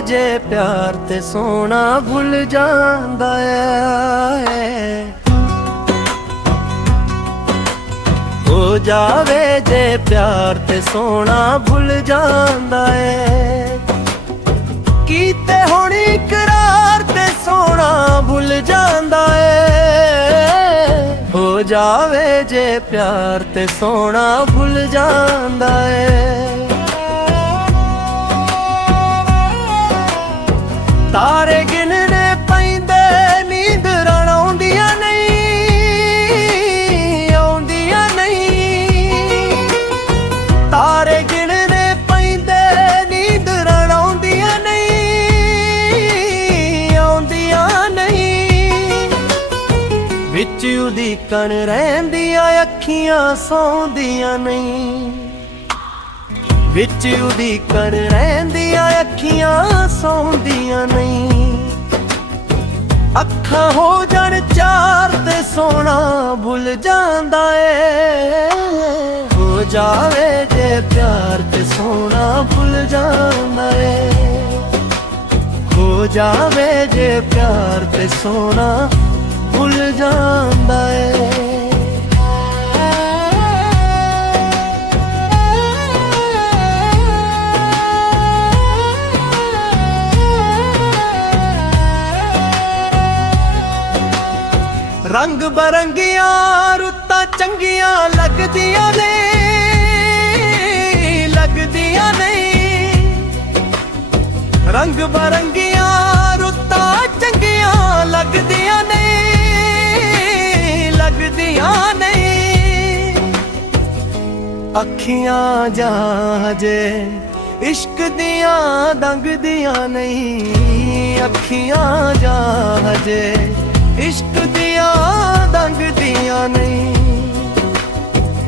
ਜੇ ਪਿਆਰ ਤੇ ਸੋਹਣਾ ਭੁੱਲ ਜਾਂਦਾ ਏ। ਹੋ ਜਾਵੇ ਜੇ ਪਿਆਰ ਤੇ ਸੋਹਣਾ ਭੁੱਲ ਜਾਂਦਾ ਏ। ਕੀਤੇ ਹੁਣ ਇਕਰਾਰ ਤੇ ਸੋਹਣਾ ਭੁੱਲ ਜਾਂਦਾ ਏ। ਹੋ ਜਾਵੇ ਜੇ ਪਿਆਰ ਤੇ ਸੋਹਣਾ ਭੁੱਲ ਜਾਂਦਾ ਏ। ਤਾਰੇ ਗਿਣਨੇ ਪੈਂਦੇ ਨੀਂਦਰਾਂ ਆਉਂਦੀਆਂ ਨਹੀਂ, ਆਉਂਦੀਆਂ ਨਹੀਂ। ਤਾਰੇ ਗਿਣਨੇ ਪੈਂਦੇ ਨੀਂਦਰਾਂ ਆਉਂਦੀਆਂ ਨਹੀਂ, ਆਉਂਦੀਆਂ ਨਹੀਂ। ਵਿੱਚ ਉਡੀਕਣ ਰਹਿੰਦੀਆਂ ਅੱਖੀਆਂ ਸੌਂਦੀਆਂ ਨਹੀਂ, ਵਿੱਚ ਉਡੀਕਣ ਰਹਿੰਦੀਆਂ ਅੱਖੀਆਂ ਸੌਂਦੀਆਂ ਨਹੀਂ। ਅੱਖਾਂ ਹੋ ਜਾਣ ਚਾਰ ਤੇ ਸੋਹਣਾ ਭੁੱਲ ਜਾਂਦਾ ਏ। ਹੋ ਜਾਵੇ ਜੇ ਪਿਆਰ ਤੇ ਸੋਹਣਾ ਭੁੱਲ ਜਾਂਦਾ ਏ। ਹੋ ਜਾਵੇ ਜੇ ਪਿਆਰ ਤੇ ਸੋਹਣਾ ਭੁੱਲ ਜਾਂਦਾ ਏ। ਰੰਗ ਬਰੰਗੀਆਂ ਰੁੱਤਾਂ ਚੰਗੀਆਂ ਲੱਗਦੀਆਂ ਨੇ, ਲੱਗਦੀਆਂ ਨਹੀਂ। ਰੰਗ ਬਰੰਗੀਆਂ ਰੁੱਤਾਂ ਚੰਗੀਆਂ ਲੱਗਦੀਆਂ ਨੇ, ਲੱਗਦੀਆਂ ਨਹੀਂ। ਅੱਖੀਆਂ ਜਾਂ ਹਜੇ ਇਸ਼ਕ ਦੀਆਂ ਦੰਗਦੀਆਂ ਨਹੀਂ, ਅੱਖੀਆਂ ਜਾਂ ਹਜੇ ਇਸ਼ਕ ਦੀਆਂ ਦੰਗਦੀਆਂ ਨਹੀਂ।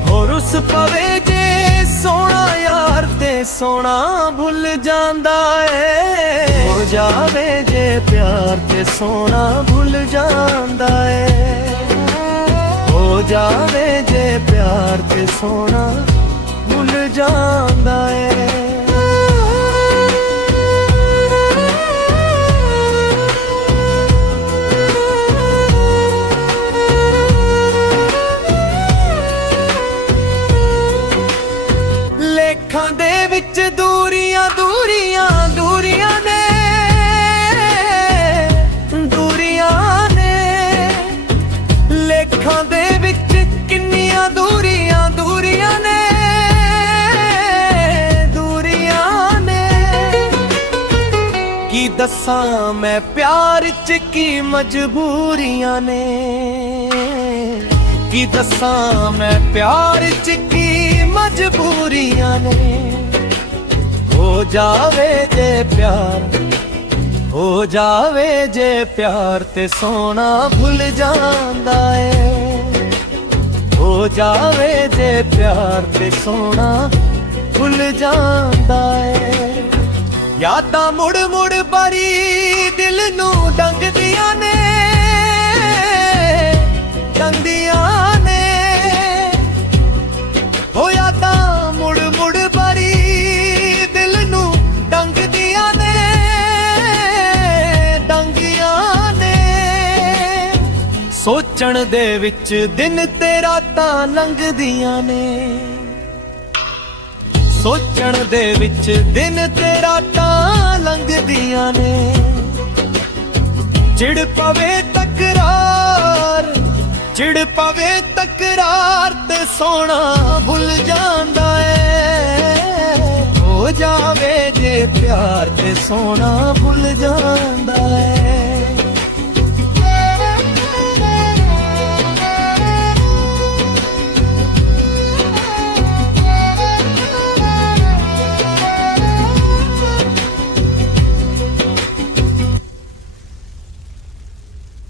ਹੋਰ ਉਸ ਪਵੇ ਜੇ ਸੋਹਣਾ ਯਾਰ ਤੇ ਸੋਹਣਾ ਭੁੱਲ ਜਾਂਦਾ ਏ। ਹੋ ਜਾਵੇ ਜੇ ਪਿਆਰ ਤੇ ਸੋਹਣਾ ਭੁੱਲ ਜਾਂਦਾ ਏ। ਹੋ ਜਾਵੇ ਜੇ ਪਿਆਰ ਤੇ ਸੋਹਣਾ ਭੁੱਲ ਜਾਂਦਾ ਏ। ਲੇਖਾਂ ਦੇ ਵਿੱਚ ਦੂਰੀਆਂ ਦੂਰੀਆਂ ਦੂਰੀਆਂ ਨੇ, ਦੂਰੀਆਂ ਨੇ। ਲੇਖਾਂ ਦੇ ਵਿੱਚ ਕਿੰਨੀਆਂ ਦੂਰੀਆਂ ਦੂਰੀਆਂ ਨੇ, ਦੂਰੀਆਂ ਨੇ। ਕੀ ਦੱਸਾਂ ਮੈਂ ਪਿਆਰ 'ਚ ਕੀ ਮਜਬੂਰੀਆਂ ਨੇ, ਕੀ ਦੱਸਾਂ ਮੈਂ ਪਿਆਰ 'ਚ ਕੀ ਮਜਬੂਰੀਆਂ ਨੇ। ਹੋ ਜਾਵੇ ਜੇ ਪਿਆਰ, ਹੋ ਜਾਵੇ ਜੇ ਪਿਆਰ ਤੇ ਸੋਹਣਾ ਭੁੱਲ ਜਾਂਦਾ ਏ। ਹੋ ਜਾਵੇ ਜੇ ਪਿਆਰ ਤੇ ਸੋਹਣਾ ਭੁੱਲ ਜਾਂਦਾ ਏ। ਯਾਦਾਂ ਮੁੜ ਮੁੜ ਬਰੀ ਦਿਲ ਨੂੰ ਡੰਗਦੀਆਂ ਨੇ, ਡੰਗਦੀਆਂ ਨੇ। ਹੋ ਯਾਦਾਂ ਮੁੜ ਮੁੜ ਬਰੀ ਦਿਲ ਨੂੰ ਡੰਗਦੀਆਂ ਨੇ, ਡੰਗਦੀਆਂ ਨੇ। ਸੋਚਣ ਦੇ ਵਿੱਚ ਦਿਨ ਤੇ ਰਾਤਾਂ ਲੰਘਦੀਆਂ ਨੇ, ਸੋਚਣ ਦੇ ਵਿੱਚ ਦਿਨ ਤੇ ਰਾਤਾਂ ਲੰਘਦੀਆਂ ਨੇ। ਚਿੜ ਪਵੇ ਤਕਰਾਰ, ਚਿੜ ਪਵੇ ਤਕਰਾਰ ਤੇ ਸੋਹਣਾ ਭੁੱਲ ਜਾਂਦਾ ਏ। ਹੋ ਜਾਵੇ ਜੇ ਪਿਆਰ ਤੇ ਸੋਹਣਾ ਭੁੱਲ ਜਾਂਦਾ ਏ।